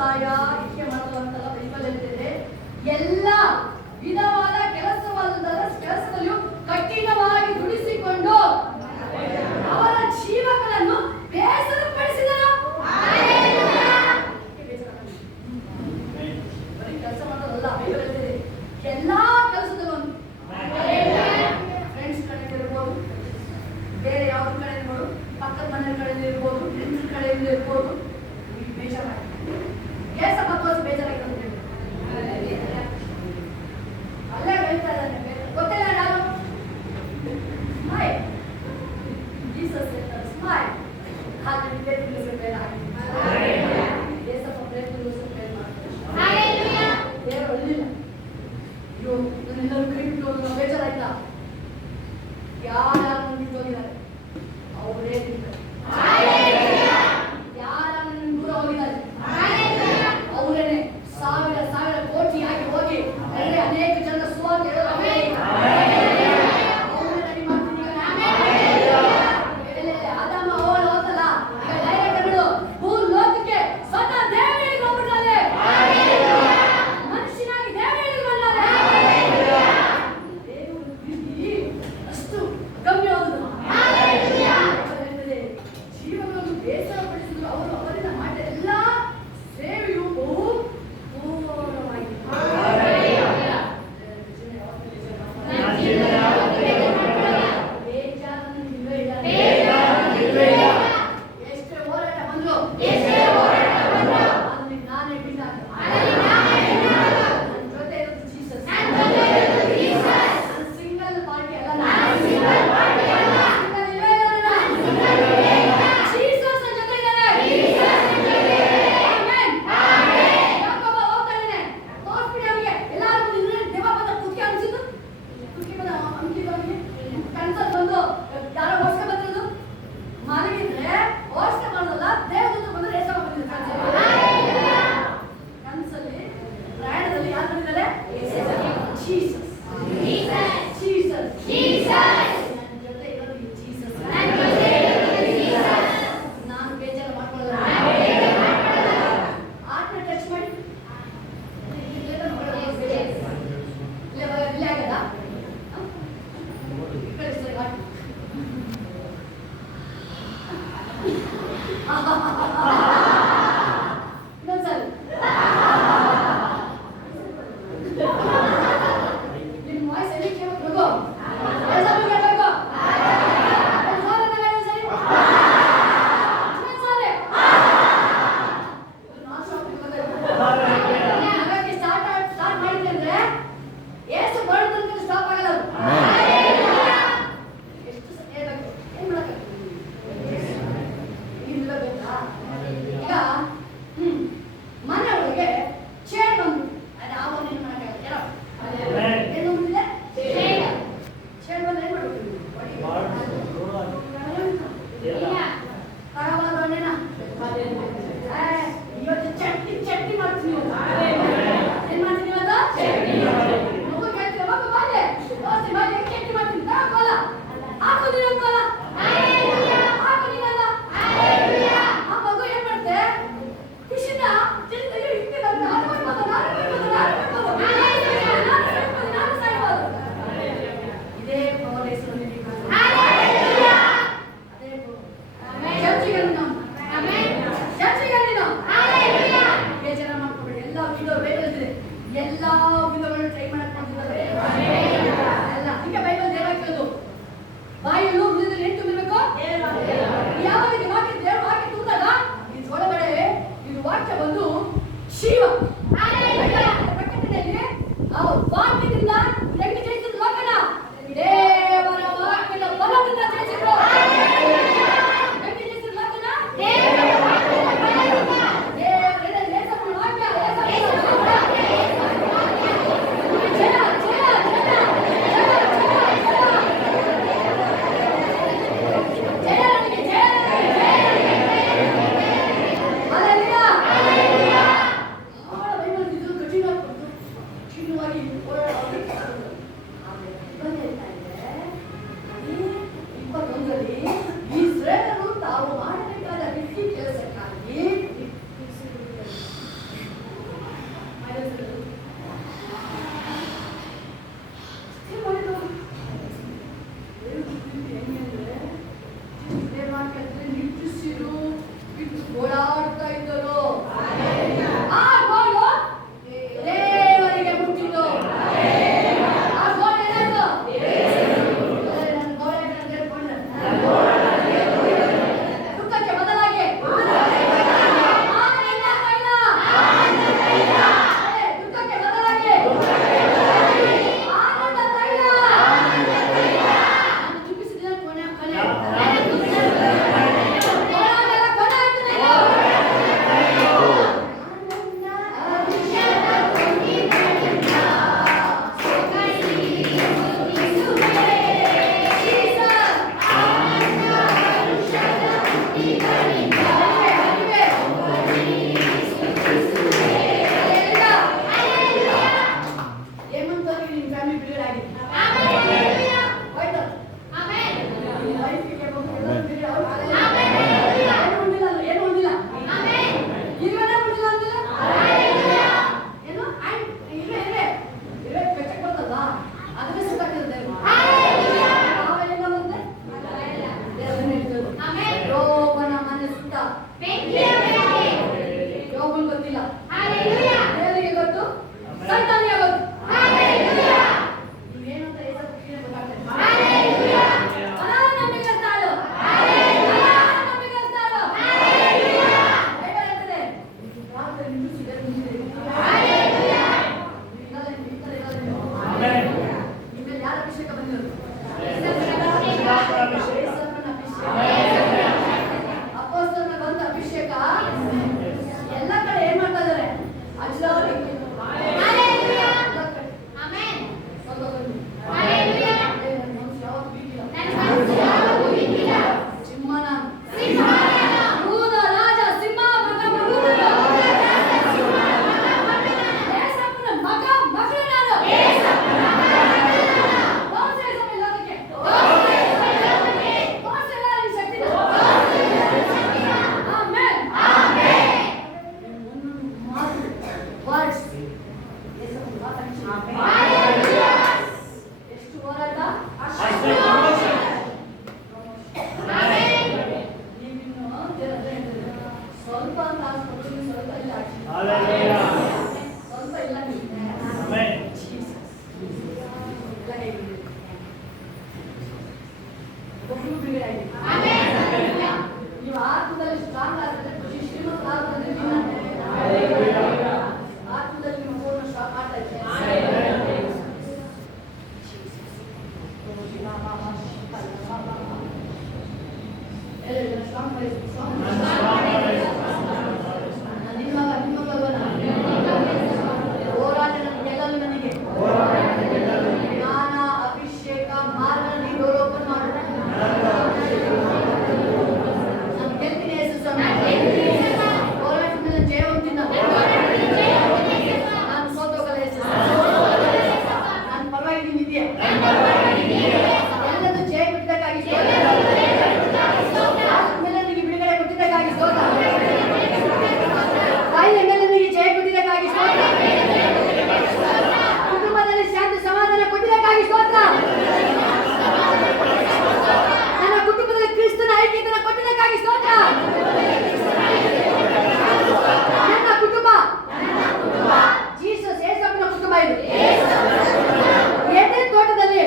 ವ್ಯವಸಾಯ ಇಟ್ಕೆ ಮಾಡುವಂತಹ ಬೈಬಲ್ ಹೇಳ್ತಿದೆ. ಎಲ್ಲ ವಿಧವಾದ ಕೆಲಸದಲ್ಲಿಯೂ ಕಠಿಣವಾಗಿ ದುಡಿಸಿಕೊಂಡು ಅವರ ಜೀವಗಳನ್ನು ಬೇಸರಪಡಿಸಿದರು. ಬರೀ ಕೆಲಸ ಮಾಡೋದಲ್ಲ, ಬೈಬಲ್ ಹೇಳ್ತಿದೆ ಎಲ್ಲಾ ಕೆಲಸದಲ್ಲೂ ಫ್ರೆಂಡ್ಸ್ ಕಡೆಯಿಂದ ಇರ್ಬೋದು, ಬೇರೆ ಯಾವ್ದ್ರ ಕಡೆ ಇರ್ಬೋದು, ಪಕ್ಕದ ಮನೆ ಕಡೆಯಿಂದ ಇರ್ಬೋದು, ಫ್ರೆಂಡ್ಸ್ ಕಡೆಯಿಂದ ಇರ್ಬೋದು, ಬೇಜಾರಾಗಿ ಏಸಪ್ಪ ತೋರಿಸಿ ಬೇಜಾರಾಗಿ ಅಲ್ಲೇ ಹೇಳ್ತಾ ಇದ್ದಾನೆ. ಗೊತ್ತಿಲ್ಲ ಯಾರು ಸ್ಮೈಲ್ ಜೀಸಸ್ ಹೇಳ್ತಾರೆ ಸ್ಮೈಲ್. ಹಾಗೆ ಬೇರೆ ಬೇಡ ಏಸಪ್ಪ ಬೇರೆ ಬೇರೆ ಮಾಡ್ತಾರೆ. ಬೇರೆ ಒಳ್ಳಿಲ್ಲ. ಅಯ್ಯೋ ಎಲ್ಲರೂ ಕೈ ಬಿಟ್ಟು ಹೋದ್ರು, ಬೇಜಾರಾಯ್ತಾ? ಯಾರು ಬಿಟ್ಟು ಹೋಗಿದ್ದಾರೆ ಅವರೇ ಯಾರನ್ನು ದೂರ ಹೋಗಿದ್ದಾರೆ ಅವರೇನೆ ಸಾವಿರ ಸಾವಿರ ಕೋಟಿಯಾಗಿ ಹೋಗಿ ಅನೇಕ ಜನ ಸುವಾರ್ತೆ ಹೇಳೋದು ಆದಾಮ ಅವಳು ಹೋದಲ್ಲ ಡೈರೆಕ್ಟರ್ಗಳು ಭೂಲೋಕಕ್ಕೆ ಸ್ವತಃ ದೇವರಿಗೆ ಹೋಗ್ಬಿಟ್ಟಾರೆ, ಮನುಷ್ಯನಾಗಿ ದೇವರಿಗೆ ಬಂದಾರೆ. ದೇವರು ಪ್ರೀತಿ ಅಷ್ಟು ಗಮ್ಯವಾದುದು. ಜೀವನವನ್ನು ಬೇಸರಪಡಿಸಿದ್ರು. ಅವರು ಅವರಿಂದ ಮಾಡಿದ ಎಲ್ಲ ಸೇವೆಯು ಬಹು ಪೂರ್ಣವಾಗಿದೆ. ಎಷ್ಟೇ ಹೋರಾಟ ಬಂದ್ರು ಅದನ್ನ ನಾನೇ ಬಿಟ್ಟಾಗ ನನ್ನ ಜೊತೆ ಇರೋದು ಜೀಸಸ್. ನನ್ನ ಸಿಂಗಲ್ ಪಾರ್ಟಿ ಅಲ್ಲ, ಜೀಸಸ್ ಜೊತೆ ಇದ್ದಾರೆ. ಯಾಕಪ್ಪ ಹೋಗ್ತಾ ಇದ್ದೇನೆ ತೋರಿಸ್ಬಿಡಿ ಅವನಿಗೆ. ಎಲ್ಲಾರು ದೇವ ಬಂದ ಕುಕ್ಕೆ ಅನ್ಸಿದ್ದು, ಕುಕ್ಕೆ ಬಂದ ಅಂತಿದ್ದವನಿಗೆ ಕನ್ಸಲ್ಲಿ ಬಂದು ಯಾರೋ ವರ್ಷ ಬಂದಿರೋದು ಮಲಗಿದ್ರೆ ವರ್ಷ ಮಾಡೋದಲ್ಲ, ದೇವದೂತ ಬಂದ್ರೆ ಏಸವ ಬಂದಿದ್ದಾರೆ ಕನ್ಸಲ್ಲಿ. ಪ್ರಯಾಣದಲ್ಲಿ ಯಾರು ಬಂದಿದ್ದಾರೆ? ಜೀಸಸ್. ನನ್ನ ಜೊತೆ ಇರೋದು ಜೀಸಸ್. ನಾನು ಬೇಜಾರು ಮಾಡ್ಕೊಳ್ಳಲ್ಲ. ಆತ್ಮ ಟಚ್ ಮಾಡಿ ಇಲ್ಲೇ ಆಗದ ಇನ್ನೊಂದ್ಸರಿ ನಿಮ್ಮ ವಾಯ್ಸ್ ಎಲ್ಲಿ ಕೇಳಬೇಕು? ಸ್ಟಾರ್ಟ್ ಮಾಡಿದ್ರೆ ಅಂದ್ರೆ ಏಸು ಬರೋದು ತನಕ ಸ್ಟಾಪ್ ಆಗಲ್ಲ. ಎಷ್ಟು ಸತಿ ಹೇಳ್ಬೇಕು, ಏನ್ ಮಾಡಕ್ಕಾಗ್ತದೆ? ನಿಲ್ಲಬೇಕಾ? ಈಗ ಮನೆ ಒಳಗೆ ಚೇರ್ ಬಂದು ಅದು ಆವಾಗ ಏನು ಮಾಡಕ್ಕಾಗಲ್ಲ. ಏನು ಬಂದಿದೆ? ಚೇರ್ ಬಂದು ಏನ್ ಮಾಡ್ಬೇಕು? ಕರವಾದ ಹಣ್ಣೇನ ಇವತ್ತು ಚಟ್ನಿ ಮಾಡ್ತೀನಿ. ಏನ್ ಮಾಡ್ತೀನಿ ಇವತ್ತು? ಮಗು ಕೇಳ್ತೀರ ಮಗು ಬಾಲೆ ದೋಸೆ ಬಾಲೆ ಚಟ್ನಿ ಮಾಡ್ತೀನಿ ತಗೋಲ ಹಾಕೋದಿಲ್ಲ ಅಂಕೋಲ ಹಾಕೋದಿಲ್ಲ. ಆ ಮಗು ಏನ್ ಮಾಡುತ್ತೆ? ಯೋಬನ್ ಗೊತ್ತಿಲ್ಲ, ದೇವರಿಗೆ ಗೊತ್ತು, ಸೈತಾನಿಗೆ ಗೊತ್ತು. ನೀವೇನು ಅಂತ ಯೇಸಪ್ಪನಿಗೆ ಗೊತ್ತಾಗ್ತದೆ. ಅನಾನಂಬಿಗಸ್ತಾಳು, ಅನಾನಂಬಿಗಸ್ತಾಳು. ಬೈಬಲ್ ಹೇಳ್ತದೆ, ಪ್ರಾರ್ಥನೆ ನಿಲ್ಲಿಸಿದರೆ ನಿಲ್ಲಿಸಿದರೆ. ನಿಮ್ಮಲ್ಲಿ ಯಾರ ಅಭಿಷೇಕ ಬಂದಿರೋದು? ಅಪೊಸ್ತಲನ ಬಂದ ಅಭಿಷೇಕ ಎಲ್ಲ ಕಡೆ ಏನ್ ಮಾಡ್ತಾ ಇದಾರೆ? ಅಜ್ಲಾವರಿ ಎಷ್ಟು ಹೋರಾಟ, ಸ್ವಲ್ಪ ಅಂತ ಆಸ್ಪತ್ರೆಗೆ ಸ್ವಲ್ಪ ಇಲ್ಲ, ಸ್ವಲ್ಪ ಇಲ್ಲ ನೀವು ಆತ್ಮದಲ್ಲಿ ಸ್ಟ್ರಾಂಗ್ ಆಗಿದ್ರೆ ಶ್ರೀಮಂತ ಆತ್ಮದಲ್ಲಿ ಆತ್ಮದಲ್ಲಿ ನಿಮ್ಮ ಪೂರ್ಣ ಸ್ಟಾಪ್ ಮಾಡ್ತಾ ಇದ್ದಾರೆ. ಹೋರಾಟ ನನಗೆಲ್ಲೂ ನನಗೆ ಜ್ಞಾನ ಅಭಿಷೇಕ ಮಾರ್ಗ ನೀವು ಓಪನ್ ಮಾಡು. ನಾನು ಗೆಲ್ತೀನಿ ಯೇಸು ಸ್ವಾಮಿ. ಹೋರಾಟದಲ್ಲಿ ಜಯ ಹೊಂದಿನ ನಾನು ಸೋತೋಗಲ್ಲ ಯೇಸು. ನಾನು ಪರವಾಗಿ ನಿಂತಿದ್ಯಾ? ಎಲ್ಲದೂ ಜಯ ಕೊಟ್ಟಿದ್ದಕ್ಕಾಗಿ ಆಮೇಲೆ ನನಗೆ ಬಿಡುಗಡೆ ಕೊಟ್ಟಿದ್ದಕ್ಕಾಗಿ ಸ್ತೋತ್ರ. ತಾಯಿಯ ಮೇಲೆ ನನಗೆ ಜಯ ಕೊಟ್ಟಿದ್ದಕ್ಕಾಗಿ ಸ್ತೋತ್ರ. ಕುಟುಂಬದಲ್ಲಿ ಶಾಂತಿ ಸಮಾಧಾನ ಕೊಟ್ಟಿದ್ದಕ್ಕಾಗಿ ಸ್ತೋತ್ರ. ನನ್ನ ಕುಟುಂಬದಲ್ಲಿ ಕ್ರಿಸ್ತನ ಐಕ್ಯತನ ಕೊಟ್ಟಿದ್ದಕ್ಕಾಗಿ ಸ್ತೋತ್ರ. ನನ್ನ ಕುಟುಂಬ ಜೀಸಸ್ ಯೇಸಪ್ಪನ ಕುಟುಂಬ ಇದು. ಏದೇ ತೋಟದಲ್ಲಿ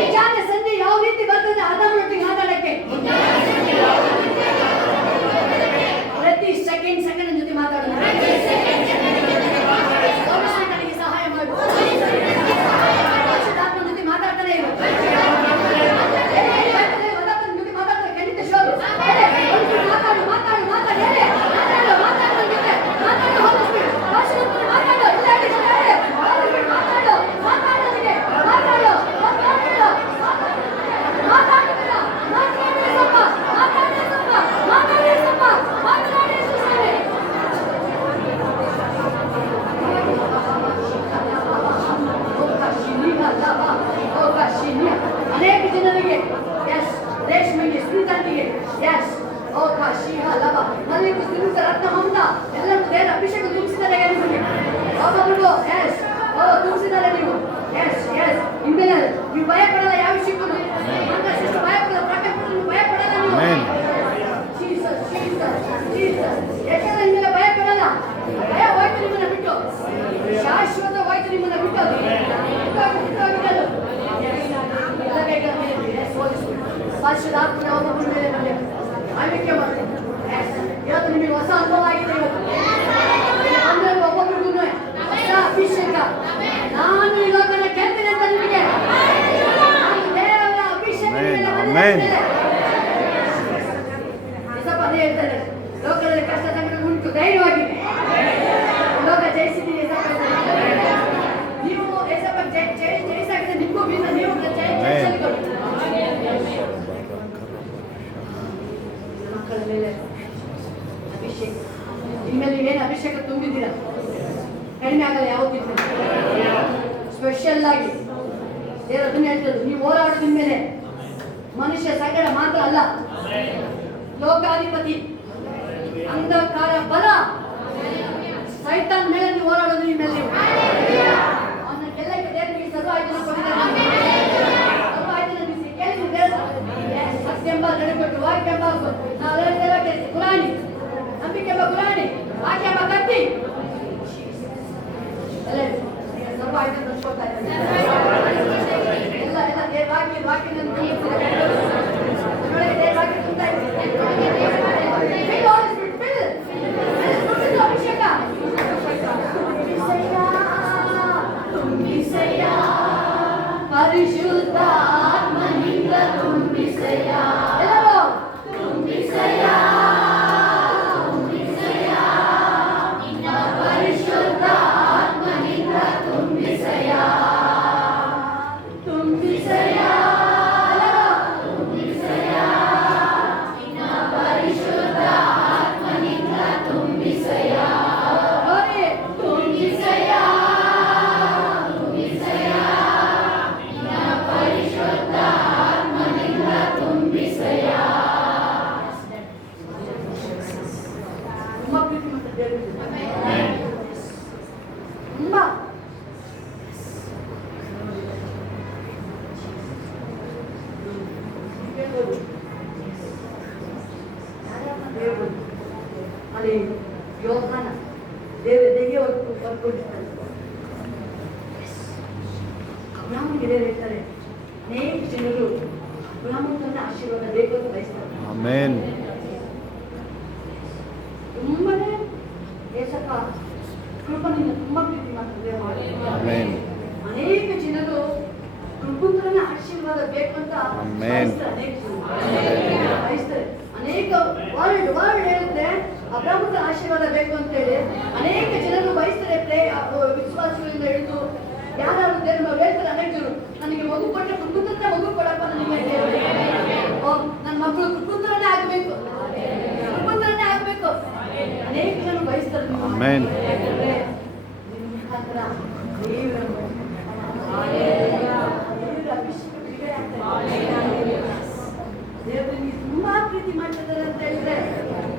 ವಿಚಾರ ಸಂಧಿ ಯಾವ ರೀತಿ ಬರ್ತದೆ ಆದಾಮನೊಟ್ಟಿಗೆ ಮಾತಾಡಕ್ಕೆ ಪ್ರತಿ ಸೆಕೆಂಡ್ ಜೊತೆ ಮಾತಾಡೋದು. ನನಗೆ ಸಹಾಯ ಮಾಡು. ಪರಿಶುದ್ಧಾತ್ಮನ ಜೊತೆ ಮಾತಾಡ್ತಾನೆ ಇರು. ವದಾತನ ಜೊತೆ ಮಾತಾಡ್ತಾರೆ ಖಂಡಿತ ಶೋಭೆ. ಮಾತಾಡು ಮಾತಾಡು ಮಾತಾಡು ಹೇಳಿ ಮಾತಾಡು ಮಾತಾಡು ನನ್ನ ಜೊತೆ ಮಾತಾಡು. ಹೋಲಿಸ್ಬಿಡು ಪರಿಶುದ್ಧಾತ್ಮನ ಮಾತಾಡು. ಇಲ್ಲ ಹೇಳಿ ಹೋಲಿಸ್ಬಿಡು ಮಾತಾಡು ಮಾತಾಡು ನನಗೆ ಮಾತಾಡು ಮಾತಾಡು ಮಾತಾಡು ಮಾತಾಡು ಸ್ವಲ್ಪ ಮಾತಾಡು ಸ್ವಲ್ಪ ಮಾತಾಡು ಸ್ವಲ್ಪ ಮಾತಾಡು ಸುಸೇನೆ. ಅನೇಕ ಜನರಿಗೆ ಎಸ್ ರೇಷ್ಮೆಗೆ ಸ್ಮಿತಾಂತಿಗೆ ಎಸ್ ನನಗೆ ಸಿಂಹ ರತ್ನ ಮಮತ ಎಲ್ಲರೂ ದೇವರ ಅಭಿಷೇಕ ತುಂಬಿಸಿದ್ದಾರೆ. ನಿಮಗೆ ಒಬ್ಬೊಬ್ಬರಿಗೂ ಎಸ್ ತುಂಬಿಸಿದ್ದಾರೆ ನೀವು. ಎಸ್ ಎಸ್ ಇನ್ಮೇಲೆ ನೀವು ಭಯ ಪಡಲ್ಲ. ಯಾವ ವಿಷಯಕ್ಕೂ ಭಯ ಪಡಲ್ಲ. ಪ್ರಕಟಣೆ ಭಯ ಪಡಲ್ಲ ನೀವು. ಜೀಸಸ್ ಜೀಸಸ್ ಜೀಸಸ್ ಯಾಕಂದ್ರೆ ಇನ್ಮೇಲೆ ಭಯ ಪಡಲ್ಲ. ಭಯ ಹೋಯ್ತು ನಿಮ್ಮನ್ನ ಬಿಟ್ಟು, ಶಾಶ್ವತ ಹೋಯ್ತು ನಿಮ್ಮನ್ನ ಬಿಟ್ಟು. ಪರಿಶುದ್ಧಾತ್ಮನ ಒಬ್ಬೊಬ್ಬರ ಮೇಲೆ ಬಂದೆ ಆಳ್ವಿಕೆ ಮಾಡಿ. ಇವತ್ತು ನಿಮಗೆ ಹೊಸ ಅನುಭವ ಆಗಿದೆ. ಅಂದ್ರೆ ಒಬ್ಬೊಬ್ಬರಿಗೂ ಹೊಸ ಅಭಿಷೇಕ. ನಾನು ಈ ಲೋಕನ ಗೆಲ್ತೀನಿ ಅಂತ ನಿಮಗೆ ದೇವರ ಅಭಿಷೇಕ ಅದೇ ಹೇಳ್ತಾರೆ. ಲೋಕದಲ್ಲಿ ಕಷ್ಟ ಸಂಕಟ ಉಂಟು, ಧೈರ್ಯವಾಗಿ ಲೋಕ ಜಯಿಸಿದ್ದೀನಿ. ನೀವು ಜಯಿಸಾಗಿದೆ ನಿಮಗೂ ಬೀಸ ನೀವು ಮಕ್ಕಳ ಮೇಲೆ ಅಭಿಷೇಕ. ಇನ್ಮೇಲೆ ಏನು ಅಭಿಷೇಕ ತುಂಬಿದ್ದೀರಾ ಕಡಿಮೆ ಆಗಲ್ಲ. ಯಾವತ್ತಿಲ್ಲ ಸ್ಪೆಷಲ್ ಆಗಿ ದೇವರು ಅದನ್ನ ಹೇಳ್ತದೆ. ನೀವು ಹೋರಾಡೋದ್ರ ಮೇಲೆ ಮನುಷ್ಯ ಸಂಕಟ ಮಾತ್ರ ಅಲ್ಲ, ಲೋಕಾಧಿಪತಿ ಅಂಧಕಾರ ಬಲ ಸೈತಾನ್ ಮೇಲೆ ನೀವು ಹೋರಾಡೋದು. ನಿಮ್ಮೆಲ್ಲ ಅವನ ಗೆಲ್ಲಕ್ಕೆ ದೇವರಿಗೆ ಸರ್ವ ಆಯ್ತು ಸತ್ಯಂಬ ನಡೆಕೊಟ್ಟು ವಾಕ್ಯಂಬ ನಾವು ಹೇಳ್ತೇವೆ ಕುರಾನ್ ತುಂಬಾ ಪ್ರೀತಿ ಮಾಡ್ತಾರೆ ದೇವರು. ತುಂಬಾ ದೇವರು ಅಲ್ಲಿ ಯೋಹಾನ ದೇವರಿಗೆ ಹೊರಕೊಂಡಿರ್ತಾರೆ. ಅಬ್ರಾಹ್ಮನಿಗೆ ದೇವರು ಹೇಳ್ತಾರೆ, ಅನೇಕ ಜನರು ಅಬ್ರಾಹ್ಮನ ಆಶೀರ್ವಾದ ಬೇಕು ಅಂತ ಬಯಸ್ತಾರೆ. ಆಮೆನ್. ತುಂಬಾನೇ ಏಸಪ್ಪ ಕೃಪನಿಂದ ತುಂಬಾ ಪ್ರೀತಿ ಮಾಡ್ತಾರೆ. ಆಮೆನ್. ಅನೇಕ ಜನರು ಕೃಪುತ್ರನ ಆಶೀರ್ವಾದ ಬೇಕು ಅಂತ ಬಯಸ್ತಾರೆ. ಅನೇಕ ವರ್ಡ್ ಹೇಳುತ್ತೆ ಅಬ್ರಾಹ್ಮನ ಆಶೀರ್ವಾದ ಬೇಕು ಅಂತ ಹೇಳಿ ಅನೇಕ ಜನರು ಬಯಸ್ತಾರೆ. ವಿಶ್ವಾಸಗಳಿಂದ ಹಿಡಿದು ಯಾರು ದೇವರು ಹೇಳ್ತಾರೆ. ಅನೇಕ ಜನರು ನನಗೆ ಮಗು ಕೊಟ್ಟರೆ ಕೃಪುತ್ರನ ಮಗು ಕೊಡಪ್ಪ, ನನಗೆ ನನ್ನ ಮಕ್ಕಳು ಕೃಪುತ್ರನೇ ಆಗಬೇಕು, ಕೃಪುತ್ರನೇ ಆಗಬೇಕು. ಅನೇಕ ಜನ ಬಯಸ್ತಾರೆ. ಆಮೆನ್. ದೇವರಿಗೆ ತುಂಬಾ ಪ್ರೀತಿ ಮಾಡ್ತಿದ್ದಾರೆ ಅಂತ ಹೇಳಿದ್ರೆ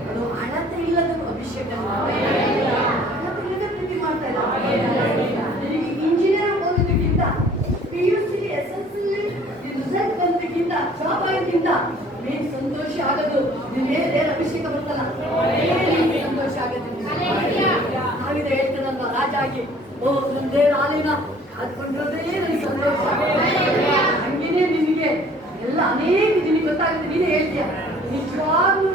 ಅದು ಅಳತೆ ಇಲ್ಲದ ಅಭಿಷೇಕ. ಅಳತೆ ಇಲ್ಲದ ಪ್ರೀತಿ ಮಾಡ್ತಾ ಇದ್ದಾರೆ. ಇಂಜಿನಿಯರ್ ಓದೋದಕ್ಕಿಂತ PUC SSLC ರಿಸಲ್ಟ್ ಬಂದಕ್ಕಿಂತ ಜಾಬ್ ಆಗೋದಕ್ಕಿಂತ ಮೇನ್ ಸಂತೋಷ ಆಗೋದು ನಿಮ್ಮ ಮೇಲೆ ದೇವರ ಅಭಿಷೇಕ ಬರ್ತಲ್ಲ, ಸಂತೋಷ ಆಗುತ್ತೆ. ನಾವಿದೆ ಹೇಳ್ತಾನಲ್ವಾ, ರಾಜ ಆಗಿ ನನ್ನ ದೇವರ ಆಲಿನ ಅದ್ಕೊಂಡ್ರೆ ನನಗೆ ಸಂತೋಷ. ಹಂಗೇನೆ ನಿನಗೆ ಎಲ್ಲ ಅನೇಕ ಜನಕ್ಕೆ ಗೊತ್ತಾಗುತ್ತೆ. ನೀನೇ ಹೇಳ್ತೀಯ, ನಿಜವಾಗ್ಲೂ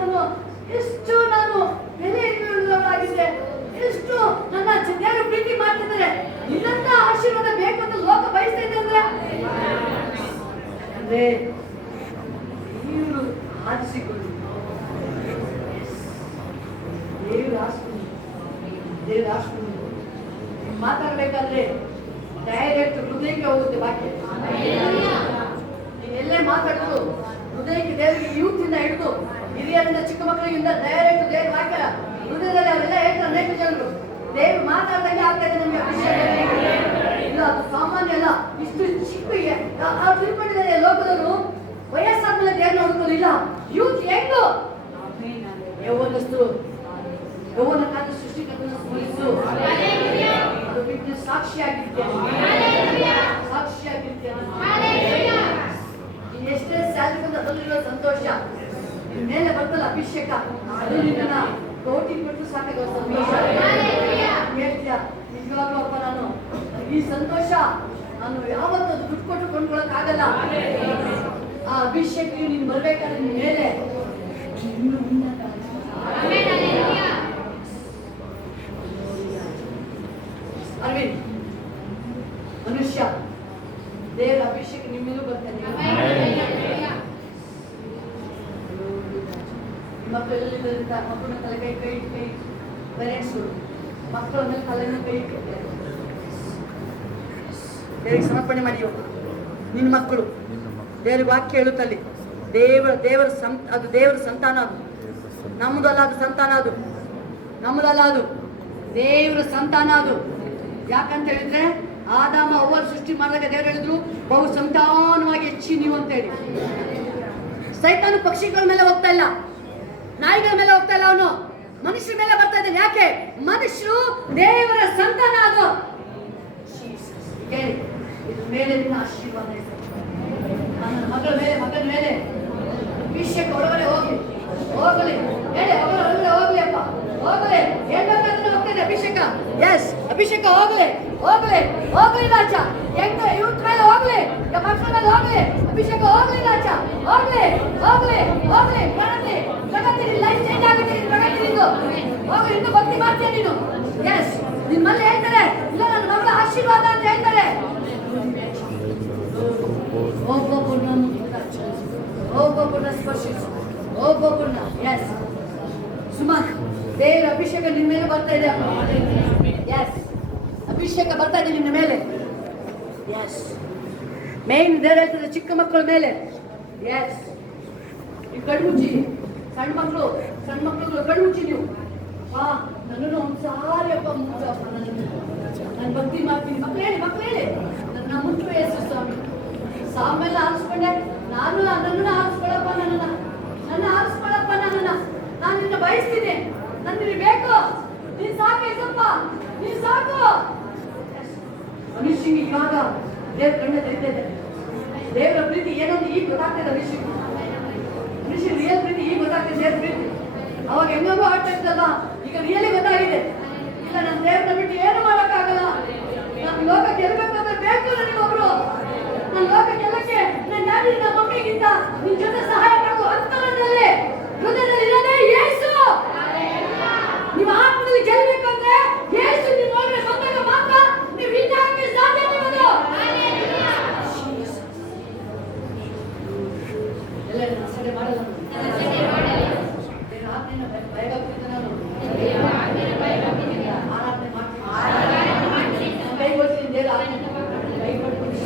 ನಾನು ಬೆಲೆ ಇರುವವರಾಗಿದ್ದೆ, ಎಷ್ಟು ನನ್ನ ದೇವರು ಪ್ರೀತಿ ಮಾಡ್ತಿದ್ದಾರೆ, ನಿನ್ನಂತ ಆಶೀರ್ವಾದ ಬೇಕು ಅಂತ ಲೋಕ ಬಯಸ್ತಾ ಇದೆ ಅಂದ್ರೆ ದೇವರು ಆರಿಸಿಕೊಂಡು ದೇವರು ಆರಿಸ್ಕೊಂಡು ಮಾತಾಡ್ಬೇಕಾದ್ರೆ ಡೈರೆಕ್ಟ್ ಹೃದಯಕ್ಕೆ ಹೋಗುತ್ತೆ ವಾಕ್ಯ. ನೀವೆಲ್ಲೇ ಮಾತಾಡೋದು ಹೃದಯಕ್ಕೆ, ದೇವರಿಗೆ ಯೂತ್ ಇಂದ ಹಿಡಿದು ಹಿರಿಯರಿಂದ ಚಿಕ್ಕ ಮಕ್ಕಳಿಗಿಂದ ಡೈರೆಕ್ಟ್ ದೇವ್ರ ವಾಕ್ಯ ಹೃದಯದಲ್ಲಿ ಅವೆಲ್ಲ ಹೇಳ್ತಾರೆ. ಅನೇಕ ಜನರು ದೇವ್ರು ಮಾತಾಡ್ದಂಗೆ ಆಗ್ತಾ ಇದೆ ನಮ್ಗೆ ಅಭಿಷೇಕ. ಇಲ್ಲ, ಅದು ಸಾಮಾನ್ಯ ಅಲ್ಲ. ಇಷ್ಟು ಚಿಕ್ಕಗೆ ತಿಳ್ಕೊಂಡಿದ್ದಾರೆ ಲೋಕದವರು. ವಯಸ್ಸಾದ್ಮೇಲೆ ದೇವ್ರನ್ನ ಹುಡುಕೋದಿಲ್ಲ. ಯೂತ್ ಹೆಂಗು ಯೌವನಸ್ಥರು, ಯೌವನ ಕಾಲ ಸೃಷ್ಟಿಕರ್ತನ ಸ್ಮರಿಸು. ಅದು ಬಿಟ್ಟು ಸಾಕ್ಷಿಯಾಗಿರ್ತೇನೆ. ಎಷ್ಟೇ ಸ್ಯಾಲರಿ ಬಂದು ಅದರಲ್ಲಿರೋ ಸಂತೋಷ ಮೇಲೆ ಬರ್ತಲ್ಲ ಅಭಿಷೇಕ, ಅದು ನಿನ್ನ ಕೋಟಿ ಕೊಟ್ಟು ಸಾಕಾಗ ಸಂತೋಷ. ಹೇಳ್ತೀಯ ನಿಜವಾಗ್ಲೂ ಅಪ್ಪ, ನಾನು ಈ ಸಂತೋಷ ನಾನು ಯಾವತ್ತೂ ದುಡ್ಡು ಕೊಟ್ಟು ಕೊಂಡ್ಕೊಳಕ್ ಆಗಲ್ಲ. ಆ ಅಭಿಷೇಕ ನೀನು ಬರ್ಬೇಕಾದ್ರೆ ನಿನ್ ಮೇಲೆ ಅರವಿಂದ್ ಮನುಷ್ಯ ದೇವರ ಅಭಿಷೇಕ ನಿಮ್ಮೇಲೂ ಬರ್ತಾನೆ. ಮಕ್ಕಳೆಲ್ಲಿದ್ದರಿಂದ ಮಕ್ಕಳ ತಲೆ ಕೈ ಪೇರೆಂಟ್ಸ್ಗಳು ಮಕ್ಕಳ ಮೇಲೆ ತಲೆನ ಕೈ ದೇವರಿಗೆ ಸಮರ್ಪಣೆ ಮಾಡಿ. ನಿನ್ನ ಮಕ್ಕಳು ದೇವರ ವಾಕ್ಯ ಹೇಳುತ್ತಲ್ಲಿ ಅದು ದೇವರ ಸಂತಾನ. ಅದು ನಮ್ಮದಲ್ಲ, ಅದು ಸಂತಾನ. ಅದು ನಮ್ಮದಲ್ಲ, ಅದು ದೇವರ ಸಂತಾನ. ಅದು ಯಾಕಂತ ಹೇಳಿದ್ರೆ ಆದಾಮ ಅವ್ವರ ಸೃಷ್ಟಿ ಮಾಡಿದಾಗ ದೇವರು ಹೇಳಿದ್ರು ಬಹು ಸಂತಾನವಾಗಿ ಹೆಚ್ಚಿ ನೀವು ಅಂತ ಹೇಳಿ. ಸೈತಾನ ಪಕ್ಷಿಗಳ ಮೇಲೆ ಹೋಗ್ತಾ ಇಲ್ಲ, ನಾಯಿಗಳ ಮೇಲೆ ಹೋಗ್ತಾ ಇಲ್ಲ, ಅವನು ಮನುಷ್ಯರ ಮೇಲೆ ಬರ್ತಾ ಇದ್ದಾನೆ. ಯಾಕೆ? ಮನುಷ್ಯರು ದೇವರ ಸಂತಾನ. ಅದು ಇದು ಮೇಲೆ ಆಶೀರ್ವಾದ. ನನ್ನ ಮಗಳ ಮೇಲೆ ಅಭಿಷೇಕ ಒಳಗಡೆ ಹೋಗಲಿ ಹೇಳಿ, ಒಳಗಡೆ ಹೋಗ್ಲಿ ಅಪ್ಪ, ಹೋಗಲಿ. ಹೇಳ್ಬೇಕಾದ್ರೆ ಹೋಗ್ತದೆ ಅಭಿಷೇಕ. ಎಸ್, ಅಭಿಷೇಕ ಹೋಗ್ಲಿ ರಾಜ. ಹೆಂಗ ಯೂತ್ ಮೇಲೆ ಹೋಗ್ಲಿ, ಮಕ್ಕಳ ಮೇಲೆ ಹೋಗ್ಲಿ, ಅಭಿಷೇಕ ಹೋಗ್ಲಿ ರಾಜ. ಹೋಗ್ಲಿ ಜಗತ್ತಿನ ಲೈಫ್ ಚೇಂಜ್ ಆಗುತ್ತೆ. ಹೋಗ್ಲಿ, ಇನ್ನು ಭಕ್ತಿ ಮಾಡ್ತೀಯ ನೀನು. ಎಸ್, ನಿನ್ ಮನೆ ಹೇಳ್ತಾರೆ, ಇಲ್ಲ ನನ್ನ ಮಗಳ ಆಶೀರ್ವಾದ ಅಂತ ಹೇಳ್ತಾರೆ. ಒಬ್ಬೊಬ್ಬರನ್ನ ಸ್ಪರ್ಶಿಸು, ಒಬ್ಬೊಬ್ಬರನ್ನ. ಎಸ್ ಸುಮನ್, ದೇವರ ಅಭಿಷೇಕ ನಿನ್ನ ಮೇಲೆ ಬರ್ತಾ ಇದೆ. ಎಸ್, ಅಭಿಷೇಕ ಬರ್ತಾ ಇದೆ ನಿನ್ನ ಮೇಲೆ. ಎಸ್, ಮೇನ್ ದೇವರ ಹೇಳ್ತದೆ ಚಿಕ್ಕ ಮಕ್ಕಳ ಮೇಲೆ. ಎಸ್, ನೀವು ಕಣ್ಮುಚ್ಚಿ, ಸಣ್ಣ ಮಕ್ಕಳು ಕಣ್ಮುಚ್ಚಿ ನೀವು. ನನ್ನನ್ನು ಒಂದ್ಸಾರಿ ಅಪ್ಪ ಮುಚ್ಚಪ್ಪ, ನಾನು ಭಕ್ತಿ ಮಾಡ್ತೀನಿ. ಮಕ್ಕಳು ಹೇಳಿ ನನ್ನ ಮುಚ್ಚು ಯೇಸು ಸ್ವಾಮಿ. ಸಾಮೆಲ್ಲ ಆರಿಸ್ಕೊಂಡೆ, ನನ್ನನ್ನು ಆರಿಸ್ಕೊಳಪ್ಪ, ನನ್ನ ಆರಿಸ್ಕೊಳಪ್ಪ, ನಾನು ನಿನ್ನ ಬಯಸ್ತೀನಿ. ನನ್ನ ಬಿಡ್ರಿ ಬೇಕು. ನೀನ್ ಸಾಕು ಏಸಪ್ಪ, ನೀನ್ ಸಾಕು. ಮನುಷ್ಯನಿಗೆ ಇವಾಗ ದೇವ್ರ ಕಣ್ಣ ತೆರಿತೈತೆ. ದೇವರ ಪ್ರೀತಿ ಏನಂತ ಈಗ ಗೊತ್ತಾಗ್ತದೆ ಮನುಷ್ಯ ರಿಯಲ್ ಪ್ರೀತಿ ಈಗ ಗೊತ್ತಾಗ್ತದೆ. ದೇವ್ರ ಪ್ರೀತಿ ಅವಾಗ ಹೆಂಗೋ ಆಡ್ತಾ ಇದ್ದಲ್ಲ, ಈಗ ರಿಯಲಿ ಗೊತ್ತಾಗಿದೆ. ಇಲ್ಲ ನನ್ನ ದೇವ್ರನ್ನ ಬಿಟ್ಟು ಏನು ಮಾಡಕ್ಕಾಗಲ್ಲ. ನಾನು ಲೋಕ ಗೆಲ್ಬೇಕಂದ್ರೆ ಬೇಕು ನನಗೊಬ್ರು. ನನ್ನ ಲೋಕ ಗೆಲ್ಲಕ್ಕೆ ನನ್ನ ಡ್ಯಾಡಿ ನನ್ನ ಮಮ್ಮಿಗಿಂತ ನಿನ್ ಜೊತೆ ಸಹಾಯ ಮಾಡೋದು ಅಂತರದಲ್ಲಿ ಹೃದಯದಲ್ಲಿ ಇರೋದೇ ಯೇಸು. ನೀವು ಆತ್ಮದಲ್ಲಿ ಗೆಲ್ಬೇಕಂದ್ರೆ ಯೇಸು ನಿಮ್ಮ ಒಳಗಡೆ ಬಂದಾಗ ಮಾತ್ರ ನೀವು ಹಿಂದಾಗಕ್ಕೆ ಸಾಧ್ಯ. ನಿಮ್ಮದು ಎಲ್ಲ ಸರಿ ಮಾಡಲ್ಲ. ಆತ್ಮನ ಭಯಭಕ್ತಿಯಿಂದ ನಾನು ಆರಾಧನೆ ಮಾಡ್ತೀನಿ. ಕೈ ಕೊಡ್ತೀನಿ ದೇವ್ರ ಆತ್ಮನ ಕೈ ಕೊಡ್ತೀನಿ.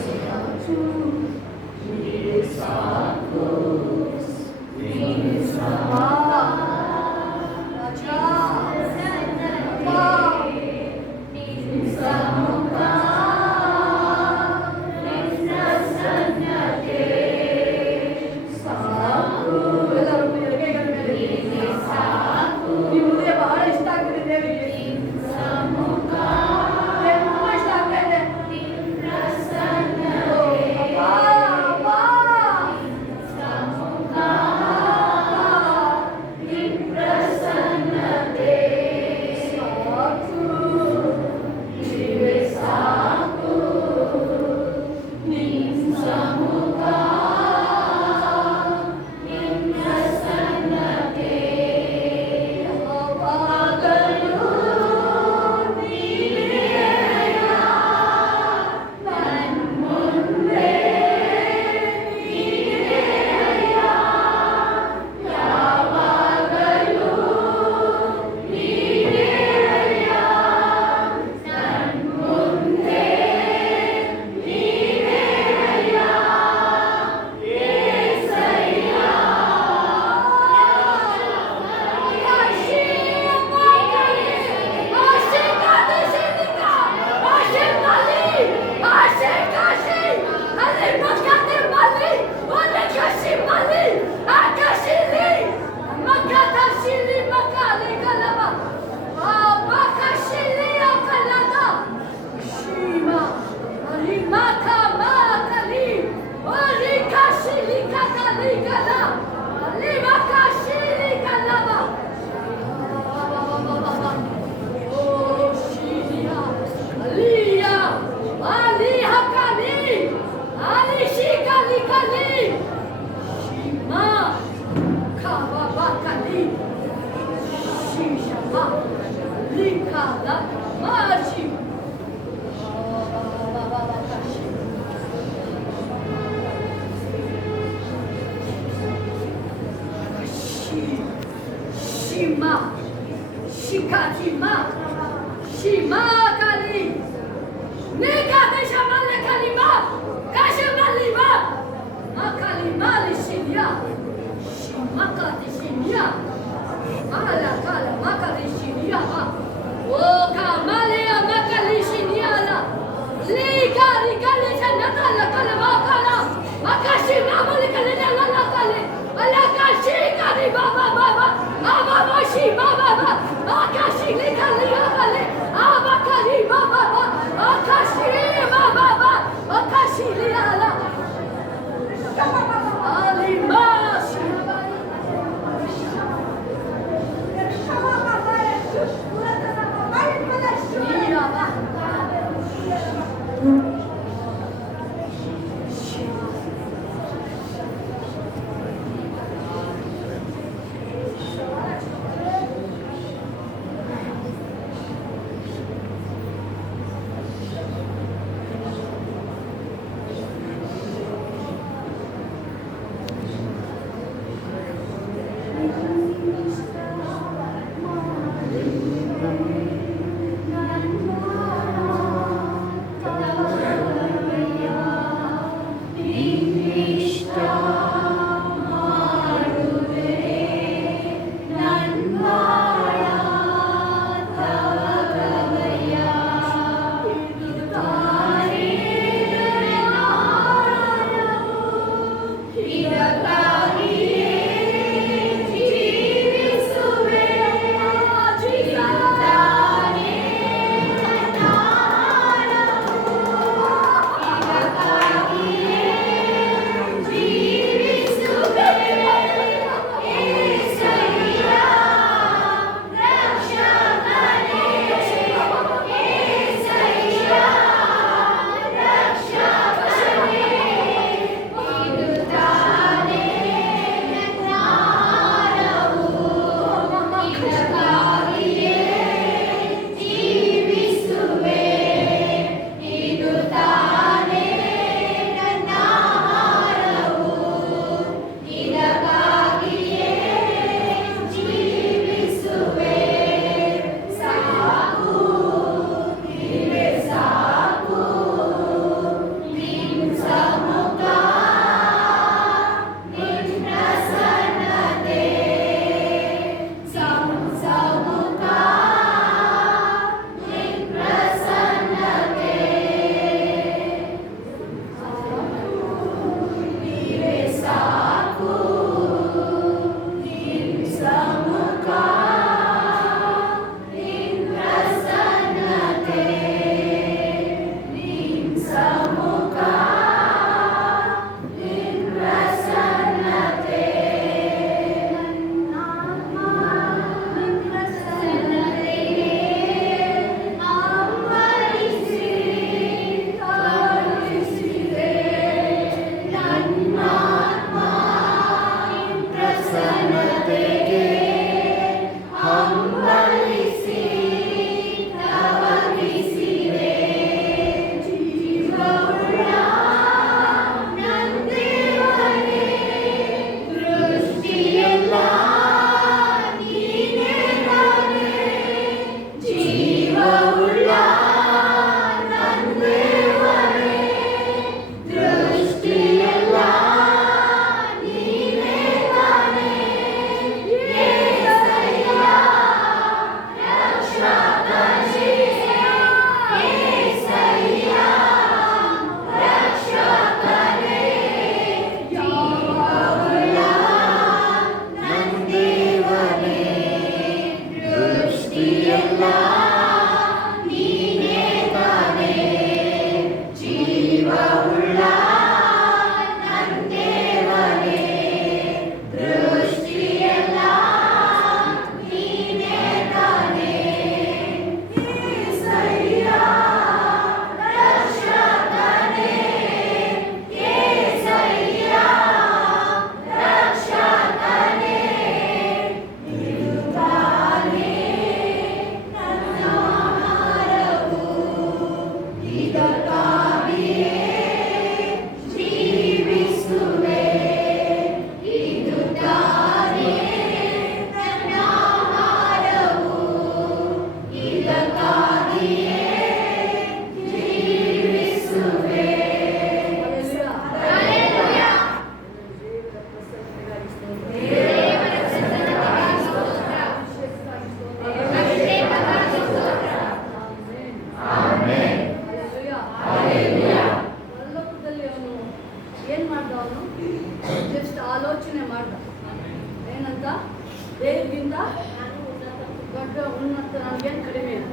ಉನ್ನತ ನನಗೇನು ಕಡಿಮೆ ಇಲ್ಲ.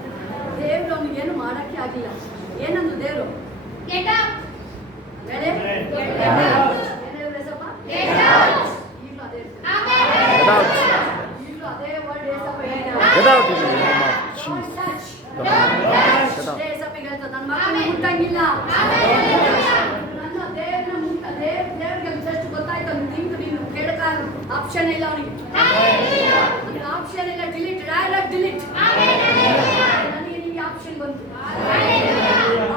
ದೇವ್ರು ಅವನಿಗೇನು ಮಾಡಕ್ಕೆ ಆಗಿಲ್ಲ. ಏನಂದ್ರು ದೇವ್ರು? ಬೇರೆ ಈಗಲೂ ಅದೇ ವರ್ಡ್ ಏಸಪ್ಪ ನನ್ನ ಮಕ್ಕಳು ಮುಟ್ಟಂಗಿಲ್ಲ. ನನ್ನ ದೇವ್ರಿಗೆ ಜಸ್ಟ್ ಗೊತ್ತಾಯ್ತು. ನೀನು ಕೇಳಕ ಆಪ್ಷನ್ ಇಲ್ಲ ಅವನಿಗೆ. ಆಪ್ಷನ್ ಇಲ್ಲ. Delete, direct delete. ನನಗೆ ನಿಮಗೆ ಆಪ್ಷನ್ ಬಂತು.